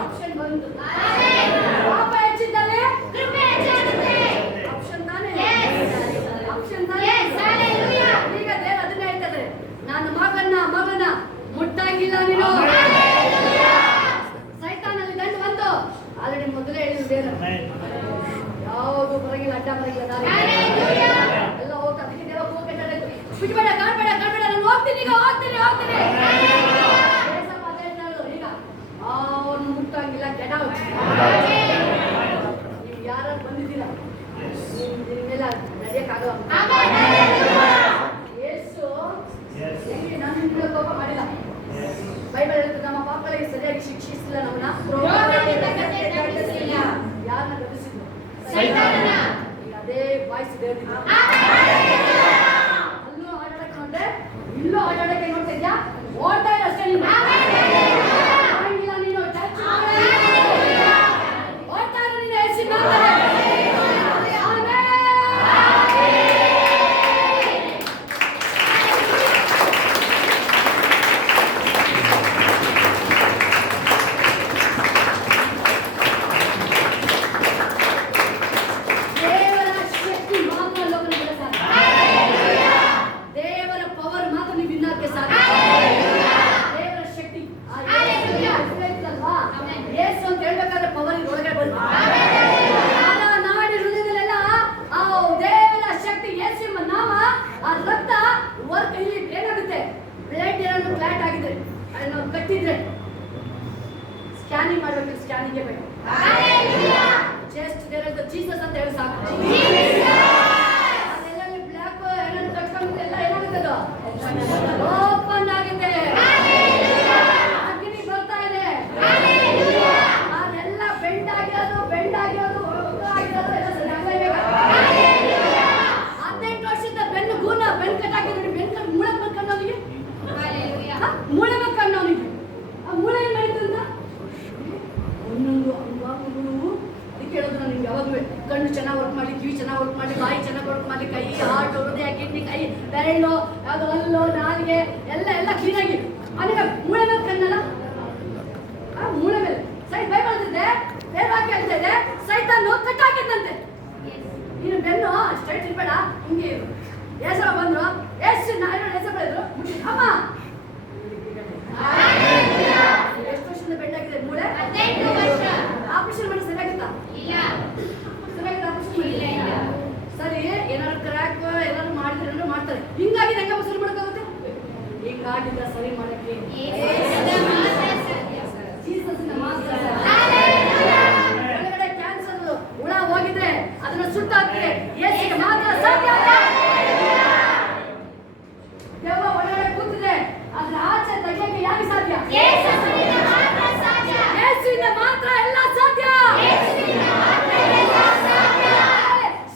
ಆಪ್ಷನ್ ಬಂತು. ಪಾಪ ಹೆಚ್ಚಿದ್ದಲ್ಲಿ ಆಪ್ಷನ್ ತಾನೇ. ಆಪ್ಷನ್ ತಾನೇ. ಈಗ ದೇವ್ರು ಅದನ್ನೇ ಹೇಳ್ತಾರೆ, ನನ್ನ ಮಗನ ಮುಟ್ಟಂಗಿಲ್ಲ ನೀನು. ಸೈತಾನಲ್ಲಿ ಗಂಡು ಬಂತು. ಆಲ್ರೆಡಿ ಮೊದಲೇ ಹೇಳಿದ್ರು ದೇವ್ರು, ಯಾವುದು ಬರಂಗಿಲ್ಲ, ಅಡ್ಡ ಬರಂಗಿಲ್ಲ, ಎಲ್ಲ ಹೋಗ್ತಾ. ಅದಕ್ಕೆ ದೇವ ಹೋಗ್ಬೇಕಾದ್ರೆ ಬಿಟ್ಬೇಡ, ಕಾಣ್ಬೇಡ, ನಾನು ಹೋಗ್ತೀನಿ, ಈಗ ಹೋಗ್ತೀನಿ. ಈಗ ಅವನು ಮುಟ್ಟಂಗಿಲ್ಲ. Get out. ನೀವು ಯಾರು ಬಂದಿದ್ದೀರಾ, ನಿಮ್ಮೆಲ್ಲ ನಡೆಯಕ್ಕಾಗಲ್ಲ. ಯೇಸು ನನ್ನ ಕೋಪ ಮಾಡಿಲ್ಲ. ಬೈಬಲ್ ಹೇಳ್ತದೆ, ನಮ್ಮ ಪಾಪಗಳಿಗೆ ಸರಿಯಾಗಿ ಶಿಕ್ಷಿಸಿಲ್ಲ, ನಮ್ಮನ್ನ ಯಾರನ್ನ ಗತಿಸಿದ್ರು? ಈಗ ಅದೇ ವಾಯ್ಸ್ ದೇವ್ರಿಗೆ. ಅಲ್ಲೂ ಆಟಾಡಕ್ಕೆ ನೋಡ್ದೆ, ಇಲ್ಲೂ ಆಟಾಡಕ್ಕೆ ನೋಡ್ತಾ ಇದ್ಯಾ? ಓಡ್ತಾ ಇಲ್ಲ ಅಷ್ಟೇ ನೀನು. ನೀನು ಓಡ್ತಾ ಇರೋ ನೀನು ಹೆಸಿ ಮಾಡ್ತಾರೆ. ಸ್ಕ್ಯಾನಿಂಗ್ ಮಾಡಬೇಕು. ಸ್ಕ್ಯಾನಿಂಗ್ ಬೇಕು. ಜಸ್ಟ್ ಜೀಸಸ್ ಅಂತ ಹೇಳಿ ಸಾಕು. ಅದೆಲ್ಲ ಬ್ಲ್ಯಾಕ್ ಏನಾದ್ರು ಕಟ್ಕೊಂಡು ಎಲ್ಲ ಏನಾಗುತ್ತೆ, ಓಪನ್ ಆಗಿದೆ. ಅಗ್ನಿ ಬರ್ತಾ ಇದೆ. ಅದೆಲ್ಲ ಬೆಂಡ್ ಆಗಿರೋದು ಎಲ್ಲ ಸರಿಯಾಗಬೇಕು. 18 ವರ್ಷದ ಬೆನ್ನು ಗೂನ ಬೆನ್ ಕಟ್ ಹಾಕಿದ್ರೆ ಮೂಳೆ ಬಂದ್ಕೊಂಡು ಅವನಿಗೆ ಮೂಳೆ ಬಂದ್ಕೊಂಡು ಅವನಿಗೆ ಆ ಮೂಳೆ ಏನ್ ಮಾಡಿತು ಅಂತ ಒಂದೊಂದು ಅಂಗಾಂಗಗಳು. ಅದಕ್ಕೆ ಹೇಳೋದು ನಾನು ನಿಮ್ಗೆ ಯಾವಾಗಲೂ ಕಣ್ಣು ಚೆನ್ನಾಗಿ ವರ್ಕ್ ಮಾಡಿ, ಕಿವಿ ಚೆನ್ನಾಗಿ ವರ್ಕ್ ಮಾಡಿ, ಬಾಯಿ ಚೆನ್ನಾಗಿ ವರ್ಕ್ ಮಾಡಿ, ಕೈ, ಹಾರ್ಟ್, ಹೃದಯ, ಕಿಡ್ನಿ, ಕೈ, ಬೆರಳು, ಯಾವುದು ಹಲ್ಲು, ನಾಲಿಗೆ ಎಲ್ಲ ಕ್ಲೀನಾಗಿ. ಆಮೇಲೆ ಮೂಳೆ ಮೇಲೆ ಕಣ್ಣಲ್ಲ, ಮೂಳೆ ಮೇಲೆ ಸೈಡ್ ಬೈ ಬರ್ತಿದ್ದೆ. ಬೇರೆ ವಾಕ್ಯ ಹೇಳ್ತಾ ಇದೆ, ಸೈತಾನು ಕಟ್ ಹಾಕಿದ್ದಂತೆ. ನೀನು ಬೆನ್ನು ಸ್ಟ್ರೈಟ್ ಇರ್ಬೇಡ, ಹಿಂಗೆ ಇರು. ಹೆಸರು ಬಂದ್ರು, ಎಷ್ಟು ನಾನು ಹೆಸರು ಬೆಳೆದ್ರು ಅಮ್ಮ. ಎಷ್ಟು ವರ್ಷದಿಂದ ಬೆಂಡ್ ಆಗಿದೆ ಮೂಳೆ? 18 ವರ್ಷ. ಆಪರೇಷನ್ ಮಾಡಿ ಸರಿಯಾಗಿತ್ತಾ? ಇಲ್ಲ. ಸರಿಯಾಗಿತ್ತ ಆಪರೇಷನ್? ಇಲ್ಲ. ಸರಿ, ಏನಾದ್ರು ಕ್ರ್ಯಾಕ್ ಏನಾದ್ರು ಮಾಡಿದ್ರೆ ಮಾಡ್ತಾರೆ. ಹಿಂಗಾಗಿ ಹೆಂಗ ಸರಿ ಮಾಡೋಕ್ಕಾಗುತ್ತೆ? ಹಿಂಗಾಗಿದ್ರೆ ಸರಿ ಮಾಡಕ್ಕೆ ಒಳಗಡೆ ಕ್ಯಾನ್ಸರ್ ಹುಳ ಹೋಗಿದ್ರೆ ಅದನ್ನ ಸುಟ್ಟಾಕ್ರೆ ಯೇಸುವಿಗೆ ಮಾತ್ರ ಸಾಧ್ಯ. ದೆವ್ವ ಒಳಗಡೆ ಕೂತಿದೆ, ಅದ್ರ ಆಚೆ ತೆಗೆಯಕ್ಕೆ ಯಾರಿಗೆ ಸಾಧ್ಯ? ಯೇಸುವಿನ ಮಾತ್ರ ಎಲ್ಲ ಸಾಧ್ಯ.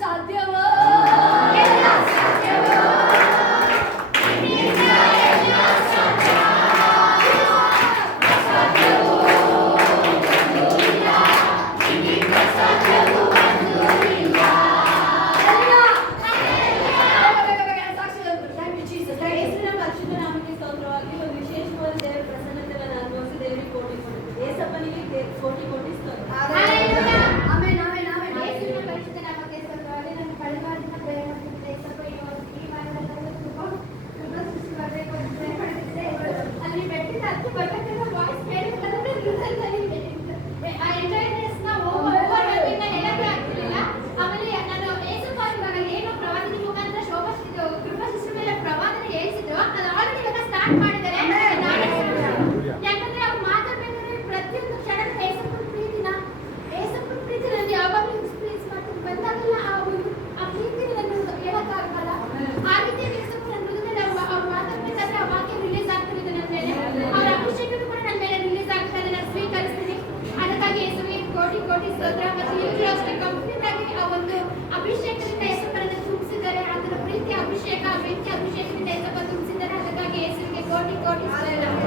ಸಾಧ್ಯವೋ? ಆ ರೀತಿ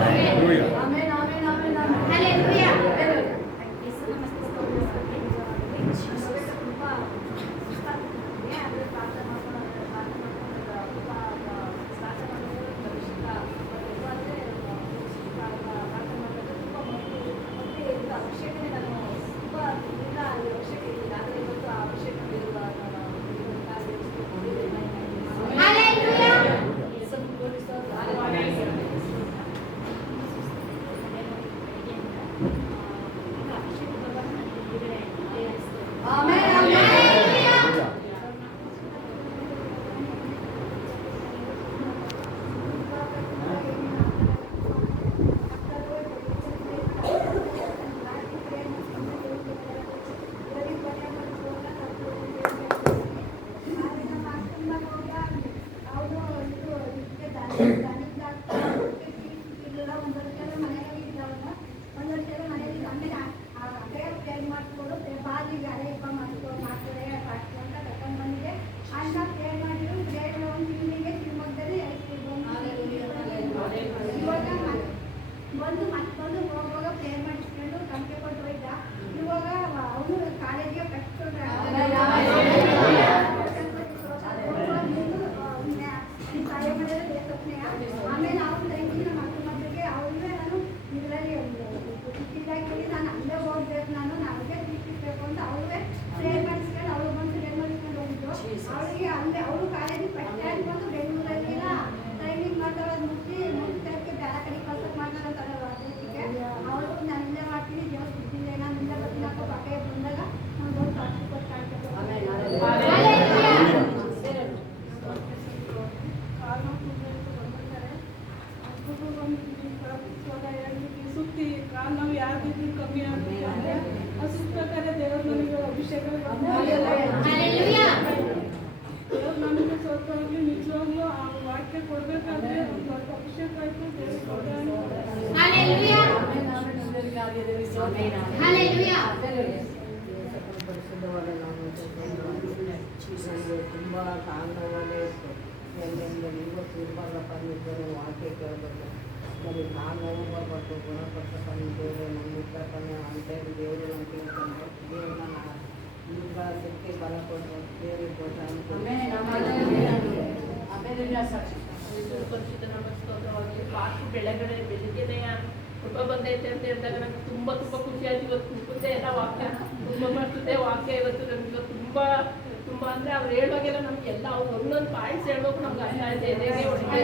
amen amen amen amen. Hallelujah. Amen amen. ಬಂದು ಮತ್ತೊಂದು ಹೋಗುವಾಗ ಪ್ರೇಯರ್ ಮಾಡಿಸ್ಕೊಂಡು ಕಂಪೆ ಕೊಟ್ಟು ಹೋಯ್ತ. ಇವಾಗ ಅವನು ಕಾಲೇಜಿಗೆ ಕಟ್ಕೊಂಡ್ರೆ ಸಹಾಯ ಮಾಡಿದ್ರೆ ಸ್ವಪ್ನೆಯ. ಆಮೇಲೆ ಅವ್ರ ತಂಗಿ ನಮ್ಮ ಅಕ್ಕ ಮಗಳಿಗೆ ಅವ್ರಿಗೆ ನಾನು ಇದರಲ್ಲಿ ಇದಾಗಿ ನಾನು ಅಲ್ಲೇ ಹೋಗ್ಬೇಕು, ನನಗೆ ಸಿಕ್ಕಿರ್ಬೇಕು ಅಂತ ಅವ್ರಿಗೆ ಪ್ರೇಯರ್ ಮಾಡಿಸ್ಕೊಂಡು ಅವಳು ಬಂದು ಪ್ರೇಯರ್ ಮಾಡಿಸ್ಕೊಂಡು ಹೋಗಿದ್ದು. ಅವಳಿಗೆ ಅಲ್ಲೇ ಅವಳು ಕಾಲೇಜಿಗೆ ಪಟ್ಟೆ ಅನ್ಕೊಂಡು ಬೆಂಗಳೂರಲ್ಲಿ ಟ್ರೈನಿಂಗ್ ಮಾಡ್ತಾಳೆ ಮುಗಿಸಿ ಮುಗಿಸೋಕ್ಕೆ ಬೇರೆ ಕಡೆ ಕಳ್ಸಕ್ಕೆ ಮಾಡ್ತಾರಂತಾರೆ ಅದಕ್ಕೆ. ಅವಳು ನಾನು ಇಲ್ಲೇ ಮಾಡ್ತೀನಿ, ದೇವ್ರು ಬಿಟ್ಟಿಲ್ಲ, ನಾನು ಇಲ್ಲೇ ಬರ್ತೀನಿ ಅಂತ ಪಕ್ಕ ಬಂದಾಗ ಒಂದು ದೊಡ್ಡ ಸಾಕ್ಷಿ ಕೊಟ್ಟು ಕಾಣ್ತಾರೆ. ಸುತ್ತಿ ಕಾಲು ನಾವು ಯಾರಿಗೂ ಕಮ್ಮಿ ಆಗುತ್ತೆ. ಸುತ್ತಬೇಕಾದ್ರೆ ದೇವರು ನಮಗೆ ಅಭಿಷೇಕ ದೇವ್ರು ನಮಗೆ ಸ್ವಲ್ಪ ಆಗಲಿ ನಿಜವಾಗ್ಲೂ ಆ ವಾಕ್ಯ ಕೊಡ್ಬೇಕಾದ್ರೆ ಒಂದು ದೊಡ್ಡ ಅಭಿಷೇಕ ಆಯ್ತು. ದೇವ್ರು ತುಂಬ ಕಾರಣವೇ ಇತ್ತು. ಎಲ್ಲಿಂದ ಇವತ್ತು ಇರಬಾರ್ದಪ್ಪ ನಿಜರು ವಾಕ್ಯ ಕೇಳಬೇಕು, ನನಗೆ ನಾನು ಬರ್ಬಾರ್ದು ಗುಣಪಡಿಸಪ್ಪ ದೇವರು ನಮ್ಮ ಇರ್ತಕ್ಕಂಥ ಅಂತೇಳಿ ದೇವರು ನಮ್ಮ ತಿಳ್ಕೊಂಡು ದೇವ್ರನ್ನ ನಿಮ್ಗಳ ಶಕ್ತಿ ಬಲ ಕೊಟ್ಟು ದೇವ್ರಿಗೆ ಕೊಟ್ಟು ಪರಿಶುದ್ಧ ನಮ್ಮ ಸ್ತೋತ್ರವಾಗಿ ಪಾಠ ಬೆಳಗ್ಗೆನೆಯ ಕೃಪೆ ಬಂದೈತೆ ಅಂತ ಹೇಳಿದಾಗ ನಂಗೆ ತುಂಬ ಖುಷಿ ಆಯ್ತು. ಇವತ್ತು ಮುಗಿದೇ ಎಲ್ಲ ವಾಕ್ಯ ತುಂಬ ಬರ್ತದೆ. ವಾಕ್ಯ ಇವತ್ತು ನಮ್ಗೆ ಇವತ್ತು ತುಂಬ ಅಂದರೆ ಅವ್ರು ಹೇಳುವಾಗೆಲ್ಲ ನಮಗೆಲ್ಲ ಅವ್ರು ಒಂದೊಂದು ಪಾಯಿಂಟ್ಸ್ ಹೇಳ್ಬೇಕು ನಮ್ಗೆ ಅರ್ಥ ಆಯ್ತು. ಎದೆಗೆ ಹೊಡಿತಾ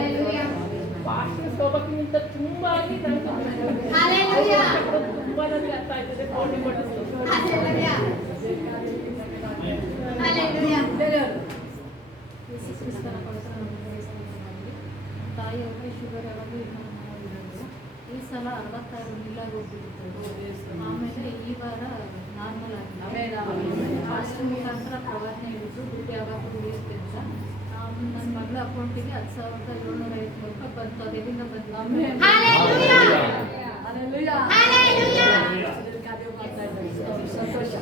ಪಾಠ ಹೋಗೋಕ್ಕಿಂತ ತುಂಬ ಆಗಿ ನಂಗೆ ತುಂಬ ನನಗೆ ಅರ್ಥ ಆಯ್ತದೆ. ಕೋಟಿ ತಾಯಿಯವ್ರಿಗೆ ಶುಗರ್ ಯಾವಾಗಲೂ ಇನ್ನೂ ಇರೋದು. ಈ ಸಲ 66 ಮಿಲ್ಲಾಗಿ ಹೋಗ್ಬಿಟ್ಟಿತ್ತು. ಆಮೇಲೆ ಈ ವಾರ ನಾರ್ಮಲ್ ಆಗಿದೆ. ಫಾಸ್ಟ್ ಮುಖಾಂತರ ಪ್ರವಾದನೆ ಹಿಡಿದು ದುಡ್ಡು ಯಾವಾಗಲೂ ಉಳಿಯುತ್ತೆ ಅಂತ ನನ್ನ ಮಗಳ ಅಕೌಂಟಿಗೆ 10,750 ರೂಪಾಯಿ ಬಂತು. ಅದೆಲ್ಲಿಂದ ಬಂತು? ಸಂತೋಷ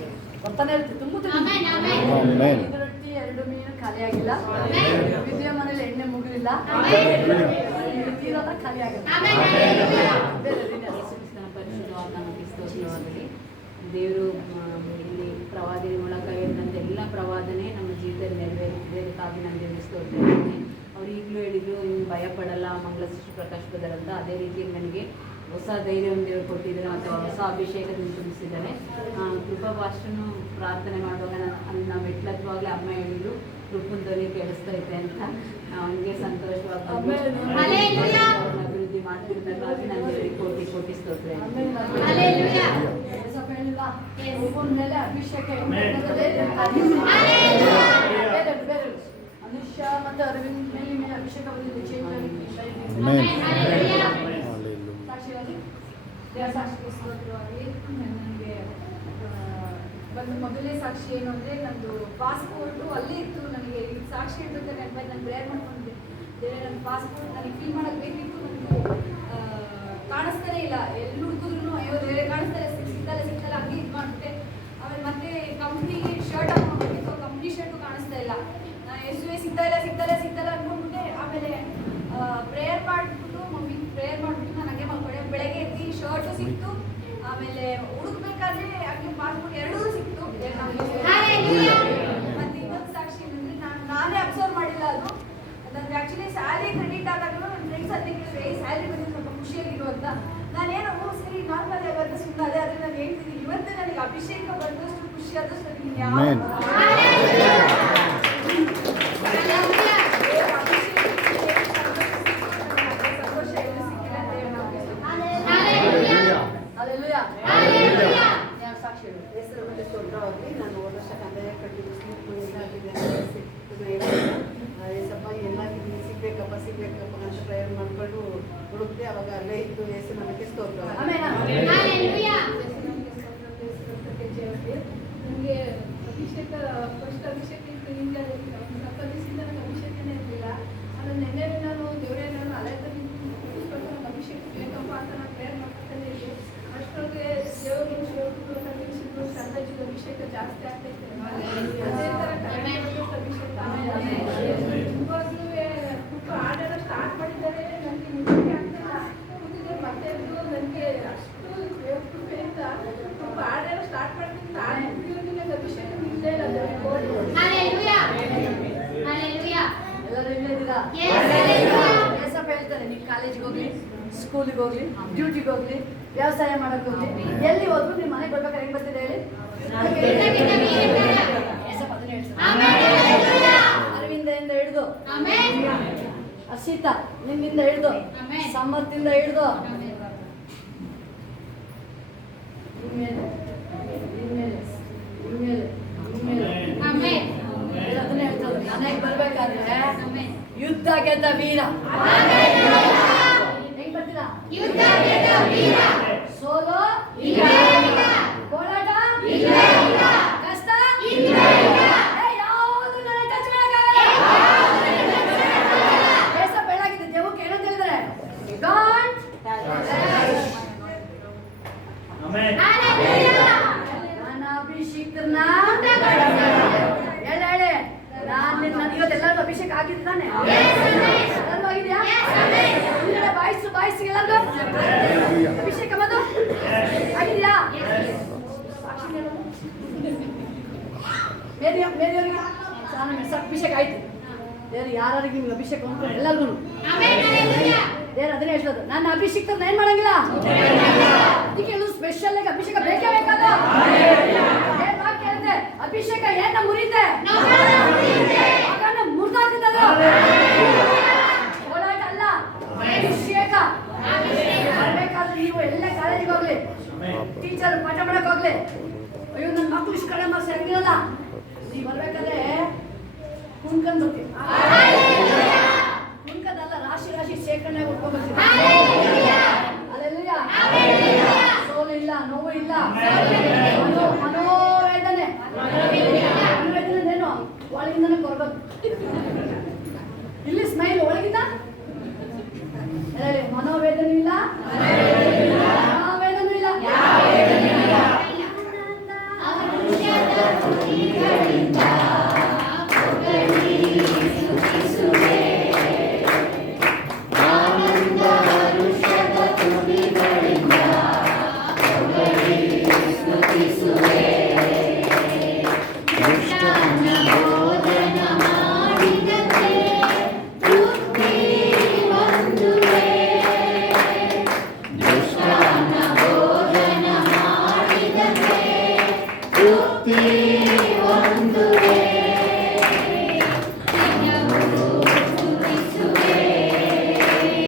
ಬರ್ತಾನೆ ಇರುತ್ತೆ. ತುಂಬ ರೊಟ್ಟಿ 2 ಮೀನು ಖಾಲಿ ಆಗಿಲ್ಲ. ವಿದ್ಯೆ ಮನೇಲಿ ಎಣ್ಣೆ ಮುಗಿಲಿಲ್ಲ. ತೀರದ ಖಾಲಿ ಆಗಿಲ್ಲ. ದೇವರು ಇಲ್ಲಿ ಪ್ರವಾದನೆ ಮೂಲಕ ಹೇಳಿದಂತೆ ಎಲ್ಲ ಪ್ರವಾದನೆ ನಮ್ಮ ಜೀವಿತದಲ್ಲಿ ನೆರವೇರಿಸಿದೆ. ಅದಕ್ಕಾಗಿ ನಾನು ದೇವರಿಗೆ ಸ್ತೋತ್ರ ಹೇಳ್ತೀನಿ. ಅವ್ರು ಈಗಲೂ ಹೇಳಿದ್ರು, ಇನ್ನು ಭಯ ಪಡಲ್ಲ ಮಂಗಳಸೃಷ್ಟಿ ಪ್ರಕಾಶ್ ಬದರ್ ಅಂತ. ಅದೇ ರೀತಿ ನನಗೆ ಹೊಸ ಧೈರ್ಯವನ್ನು ದೇವರು ಕೊಟ್ಟಿದ್ದಾರೆ ಮತ್ತು ಹೊಸ ಅಭಿಷೇಕದಿಂದ ತುಂಬಿಸಿದ್ದಾರೆ. ಕೃಪಾ ಭಾಷೆನೂ ಪ್ರಾರ್ಥನೆ ಮಾಡುವಾಗ ನಾವು ಮೆಟ್ಲತ್ವಾಗಲೇ ಅಮ್ಮ ಹೇಳಿದ್ರು ಕೃಪನ ಧ್ವನಿ ಕೇಳಿಸ್ತಾ ಇದೆ ಅಂತ. ಅವನಿಗೆ ಸಂತೋಷವಾಗಿ ಅಭಿವೃದ್ಧಿ ಮಾಡ್ತಿರೋದಕ್ಕಾಗಿ ನಾನು ದೇವರಿಗೆ ಕೋಟಿ ಕೋಟಿ ಸ್ತೋತ್ರ ಮೇಲೆ ಅಭಿಷೇಕ ಅನುಷ್ಯ ಮತ್ತು ಅರವಿಂದ್ ಮೇಲೆ ಅಭಿಷೇಕ ಬಂದಿದೆ. ಸಾಕ್ಷಿಯಾಗಿ ದೇವರ ಸಾಕ್ಷಿಗೋಸ್ಕರವಾಗಿ ನನಗೆ ಒಂದು ಮೊದಲನೇ ಸಾಕ್ಷಿ ಏನು ಅಂದರೆ, ನಂದು ಪಾಸ್ಪೋರ್ಟು ಅಲ್ಲೇ ಇತ್ತು. ನನಗೆ ಸಾಕ್ಷಿ ಇಡಬೇಕು ನೆನಪಾಯ್ತು. ನಾನು ಪ್ರೇಯರ್ ಮಾಡ್ಕೊಂಡಿದ್ದೆ, ದೇವರೇ ನನ್ನ ಪಾಸ್ಪೋರ್ಟ್ ನನಗೆ ಫಿಲ್ ಮಾಡೋಕ್ಕೆ ಬೇಕಿತ್ತು. ನನಗೆ ಕಾಣಿಸ್ತಾನೆ ಇಲ್ಲ. ಎಲ್ಲಿ ಹುಡುಕಿದ್ರು ಅಯ್ಯೋ ದೇವರೇ ಕಾಣಿಸ್ತಾರೆ, ಸಿಗ್ತಲ್ಲ ಹಂಗೆ ಇದು ಮಾಡಿಬಿಟ್ಟೆ. ಆಮೇಲೆ ಮತ್ತೆ ಕಂಪ್ನಿಗೆ ಶರ್ಟ್ ಹಾಕೊಂಡ್ಬಿಟ್ಟಿತ್ತು, ಕಂಪ್ನಿ ಶರ್ಟು ಕಾಣಿಸ್ತಾ ಇಲ್ಲ. ನಾನು ಎಷ್ಟು ಸಿಗ್ತಾ ಇಲ್ಲ ಅಂದ್ಕೊಂಡ್ಬಿಟ್ಟೆ. ಆಮೇಲೆ ಪ್ರೇಯರ್ ಮಾಡಿಬಿಟ್ಟು ಮಮ್ಮಿಗೆ ಪ್ರೇಯರ್ ಮಾಡಿಬಿಟ್ಟು ನಾನು ಹಂಗೆ ಮಾಡ್ಕೊಂಡೆ. ಆಮೇಲೆ ಹುಡುಕ್ಬೇಕಾದ್ರೆ ಹಂಗೆ ಪಾಸ್ಪೋರ್ಟ್ ಎರಡೂ ಸಿಕ್ತು. ಮತ್ತೆ ಇನ್ನೊಂದು ಸಾಕ್ಷಿ ಏನಂದ್ರೆ ನಾನೇ ಅಬ್ಸರ್ವ್ ಮಾಡಿಲ್ಲ ಅದು. ನನಗೆ ಆಕ್ಚುಲಿ ಸ್ಯಾಲ್ರಿ ಕ್ರೆಡಿಟ್ ಆದಾಗಲೂ ನನ್ನ ಫ್ರೆಂಡ್ಸ್ ಅಂತ ಕೇಳಿದ್ರೆ ಸ್ಯಾಲ್ರಿ ಬಂದಿದ್ದು ಸ್ವಲ್ಪ ಖುಷಿಯಾಗಿರು ಅಂತ. ನಾನೇನೋ ಸರಿ ನಾರ್ಮಲ್ ಯಾವಾಗ ಸುಮ್ಮನೆ ಆದರೆ ನಾನು ಹೇಳ್ತೀನಿ, ಇವತ್ತು ನನಗೆ ಅಭಿಷೇಕ ಬಂದಷ್ಟು ಖುಷಿ ಆದಷ್ಟು ನನಗೆ ಯಾವ ಸಂತೋಷ ಎಲ್ಲೂ ಸಿಕ್ಕಿಲ್ಲ ಅಂತ ಸಾಕ್ಷಿ ಹೇಳು. ಹೆಸರು ಮತ್ತೆ ತೊಂದರೆಯಾಗಿ ನಾನು ಹೋದ ವರ್ಷ ಕಂದಾಯ ಕಟ್ಟಿ ಏಸಪ್ಪ ಎಲ್ಲ ನಿಮಗೆ ಸಿಗ್ಬೇಕಪ್ಪ ಅಂತ ಪ್ರೇಯರ್ ಮಾಡ್ಕೊಂಡು ಹುಡುಕ್ತೆ. ಅವಾಗ ಅಲ್ಲೇ ಇತ್ತು ಏಸು ನನಗೆ ಸ್ತೋತ್ರ. ನನಗೆ ಅಭಿಷೇಕ ಫಸ್ಟ್ ಅಭಿಷೇಕ ಇತ್ತು ಇಂಡಿಯಾದಲ್ಲಿ. ಸ್ವಲ್ಪ ದಿವಸದಿಂದ ನನಗೆ ಅಭಿಷೇಕನೇ ಇರಲಿಲ್ಲ. ಅದನ್ನು ನೆನ್ನೆ ನಾನು ದೇವರೇ ನಾನು ಅಲೆದಲ್ಲಿ ನನಗೆ ಅಭಿಷೇಕ ಬೇಕಪ್ಪ ಅಂತ ನಾನು ಪ್ರೇಯರ್ ಮಾಡ್ತಾನೆ ಇದ್ದೆ. ಅಷ್ಟೊಳಗೆ ದೇವರು ತಿಳಿಸಿದ್ರು ಸಂತಜಿಗೆ ಅಭಿಷೇಕ ಜಾಸ್ತಿ ಆಗ್ತೈತೆ. ಅದೇ ಥರ ಅಭಿಷೇಕ ಇವಾಗಲೂ ತುಂಬ ಹಾಡೆಲ್ಲ ಸ್ಟಾರ್ಟ್ ಮಾಡಿದ್ದಾರೆ. ನನಗೆ ನಿಜಕ್ಕೆ ಆಗ್ತಿಲ್ಲ ಕೂತಿದ್ದೆ ಮತ್ತೆ ನನಗೆ ಅಷ್ಟು ಕೃಪೆ ಅಂತ ತುಂಬ ಹಾಡೆಲ್ಲ ಸ್ಟಾರ್ಟ್ ಮಾಡ್ತೀನಿ. ನನಗೆ ಅಭಿಷೇಕ ನಿಲ್ಲೇ ಇಲ್ಲ. ಎಲ್ಲರೂ ಇದ್ದೀರಾ? ಏಸಪ್ಪ ಹೇಳ್ತಾರೆ, ನೀವು ಕಾಲೇಜಿಗೆ ಹೋಗ್ಲಿ, ಸ್ಕೂಲಿಗೆ ಹೋಗ್ಲಿ, ಡ್ಯೂಟಿಗೆ ಹೋಗ್ಲಿ, ವ್ಯವಸಾಯ ಮಾಡಕ್ಕೆ ಹೋಗ್ಲಿ, ಎಲ್ಲಿ ಹೋದ್ರು ನಿಮ್ಮ ಮನೆಗೆ ಬರ್ಬೇಕಾದ್ರೆ ಹೆಂಗ್ ಬರ್ತಿದೆ ಹೇಳಿ? ಏಸಪ್ಪ ಅದನ್ನ ಹೇಳ್ತಾರೆ. ಅರವಿಂದದಿಂದ ಹಿಡಿದು ಹರ್ಷಿತಾ ನಿಮ್ಮಿಂದ ಹಿಡಿದು ಸಮ್ಮತ್ತಿಂದ ಹಿಡಿದು ಅದನ್ನೇ ಹೇಳ್ತಾರೆ. ಮನೆಗೆ ಬರ್ಬೇಕಾದ್ರೆ ಯುದ್ಧ ಗೆದ್ದ ವೀರ. ಹೆಂಗ್ ಬರ್ತೀರಾ? ಸೋಲು ಹೋರಾಟ ಕಷ್ಟ ಯಾವುದು ನನಗೆ ಟಚ್ ಮಾಡಕ್ಕಾಗಲ್ಲ. ದೇಶ ಬೆಳಗಿದೆ. ದೇವಕ್ಕೆ ಏನಂತ ಹೇಳಿದ್ರೆ ನನ್ನ ಅಭಿಷೇಕನ ಹೇಳಿ ನಾನು ಇವತ್ತೆಲ್ಲರೂ ಅಭಿಷೇಕ ಆಗಿದ್ದಾನೆ. ಎಲ್ಲರೂ ಆಗಿದೆಯಾ? ಬಾಯ್ಸ್ ಎಲ್ಲರೂ ಅಭಿಷೇಕ ಬಂದು ಆಗಿದೆಯಾ? ಬೇರೆಯವರಿಗೆ ಅಭಿಷೇಕ ಆಯ್ತು. ಬೇರೆ ಯಾರಿಗೆ ನಿಮ್ಗೆ ಅಭಿಷೇಕ ಅಂದ್ಕೊಂಡು ಎಲ್ಲರಿಗೂ ಬೇರೆ ಅದನ್ನೇ ಹೇಳ್ತದೆ. ನನ್ನ ಅಭಿಷೇಕ ಏನ್ ಮಾಡಂಗಿಲ್ಲ. ಅದಕ್ಕೆ ಸ್ಪೆಷಲ್ ಆಗಿ ಅಭಿಷೇಕ ಬೇಕೇ ಬೇಕಾದ ಕೇಳಿದೆ. ಅಭಿಷೇಕ ಏನ ಮುರಿದೆ ಮುರಿದಾಕಿದ್ದದ ಹೋರಾಟ ಅಲ್ಲ, ಅಭಿಷೇಕ ಬೇಕಾದ್ರೆ ನೀವು ಎಲ್ಲ ಕಾಲೇಜಿಗೆ ಹೋಗ್ಲಿ, ಟೀಚರ್ ಪಾಠ ಮಾಡಕ್ ಹೋಗ್ಲಿ, ಅಯ್ಯೋ ನನ್ನ ಮಕ್ಕಳು ಇಷ್ಟು ಕಡೆ ಮಾರ್ಕ್ಸ್ ಹೆಂಗಿರಲ್ಲ, ನೀವು ಬರ್ಬೇಕಾದ್ರೆ ಕುಣ್ಕೊಂಡ್ ಬರ್ತೀವಿ. ಕುಣ್ಕದಲ್ಲ, ರಾಶಿ ರಾಶಿ ಶೇಖರಣೆ ಉಟ್ಕೊಂಡ್ ಬರ್ತೀವಿ. ಸೋಲು ಇಲ್ಲ, ನೋವು ಇಲ್ಲ, ಮನೋವೇದನೆ. ಏನು ಒಳಗಿಂದನೇ ಕೊರಗೋದು. ಇಲ್ಲಿ ಸ್ಮೈಲ್ ಒಳಗಿಂದ ಮನೋವೇದನೆ ಇಲ್ಲ, ಮನೋವೇದನೆ ಇಲ್ಲ. ಒಂದು